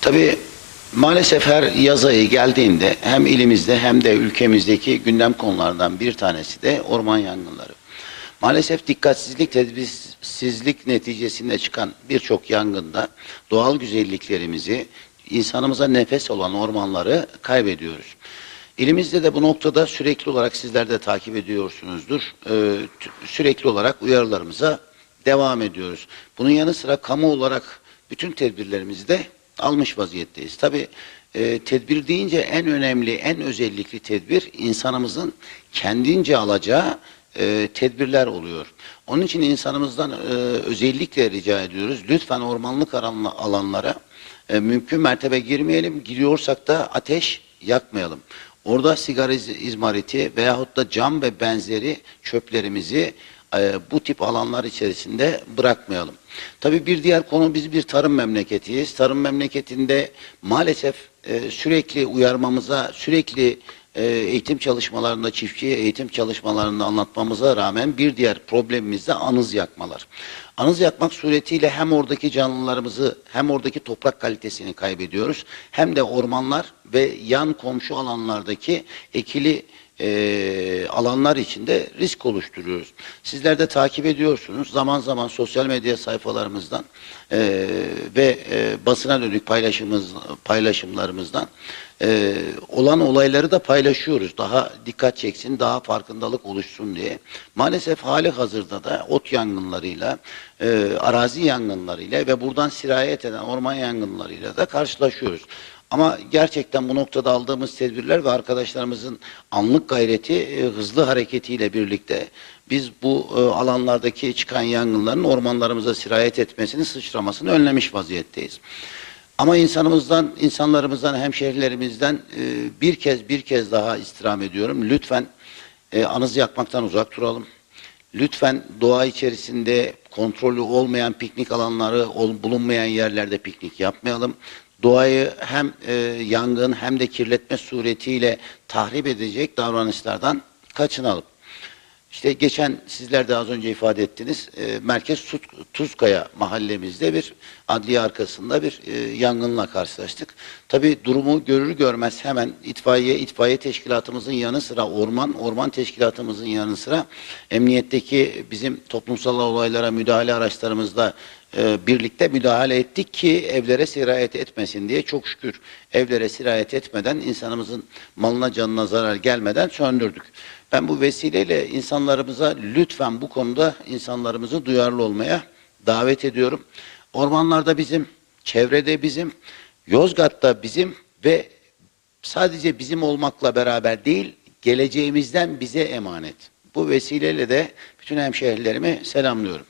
Tabii maalesef her yaz ayı geldiğinde hem ilimizde hem de ülkemizdeki gündem konulardan bir tanesi de orman yangınları. Maalesef dikkatsizlik, tedbirsizlik neticesinde çıkan birçok yangında doğal güzelliklerimizi, insanımıza nefes olan ormanları kaybediyoruz. İlimizde de bu noktada sürekli olarak sizler de takip ediyorsunuzdur. Ee, sürekli olarak uyarılarımıza devam ediyoruz. Bunun yanı sıra kamu olarak bütün tedbirlerimizi de almış vaziyetteyiz. Tabii e, tedbir deyince en önemli, en özellikli tedbir insanımızın kendince alacağı e, tedbirler oluyor. Onun için insanımızdan e, özellikle rica ediyoruz. Lütfen ormanlık alan- alanlara e, mümkün mertebe girmeyelim. Giriyorsak da ateş yakmayalım. Orada sigara iz- izmariti veyahut da cam ve benzeri çöplerimizi bu tip alanlar içerisinde bırakmayalım. Tabii bir diğer konu biz bir tarım memleketiyiz. Tarım memleketinde maalesef e, sürekli uyarmamıza, sürekli e, eğitim çalışmalarında, çiftçiye eğitim çalışmalarında anlatmamıza rağmen bir diğer problemimiz de anız yakmalar. Anız yakmak suretiyle hem oradaki canlılarımızı hem oradaki toprak kalitesini kaybediyoruz hem de ormanlar ve yan komşu alanlardaki ekili e, alanlar içinde risk oluşturuyoruz. Sizler de takip ediyorsunuz. Zaman zaman sosyal medya sayfalarımızdan e, ve e, basına dönük paylaşımımız, paylaşımlarımızdan e, olan olayları da paylaşıyoruz. Daha dikkat çeksin, daha farkındalık oluşsun diye. Maalesef hali hazırda da ot yangınlarıyla, e, arazi yangınlarıyla ve buradan sirayet eden orman yangınlarıyla da karşılaşıyoruz. Ama gerçekten bu noktada aldığımız tedbirler ve arkadaşlarımızın anlık gayreti, e, hızlı hareketiyle birlikte biz bu e, alanlardaki çıkan yangınların ormanlarımıza sirayet etmesini, sıçramasını önlemiş vaziyetteyiz. Ama insanımızdan, insanlarımızdan, hemşehrilerimizden e, bir kez bir kez daha istirham ediyorum. Lütfen e, anız yakmaktan uzak duralım. Lütfen doğa içerisinde kontrollü olmayan piknik alanları, bulunmayan yerlerde piknik yapmayalım. Doğayı hem e, yangın hem de kirletme suretiyle tahrip edecek davranışlardan kaçınalım. İşte geçen sizler de az önce ifade ettiniz. e, Merkez Tuz- Tuzkaya mahallemizde bir adliye arkasında bir e, yangınla karşılaştık. Tabii durumu görür görmez hemen itfaiye, itfaiye teşkilatımızın yanı sıra orman, orman teşkilatımızın yanı sıra emniyetteki bizim toplumsal olaylara müdahale araçlarımızla e, birlikte müdahale ettik ki evlere sirayet etmesin diye çok şükür evlere sirayet etmeden insanımızın malına canına zarar gelmeden söndürdük. Ben bu vesileyle insanlarımıza lütfen bu konuda insanlarımızı duyarlı olmaya davet ediyorum. Ormanlarda bizim, çevrede bizim, Yozgat'ta bizim ve sadece bizim olmakla beraber değil, geleceğimizden bize emanet. Bu vesileyle de bütün hemşehrilerimi selamlıyorum.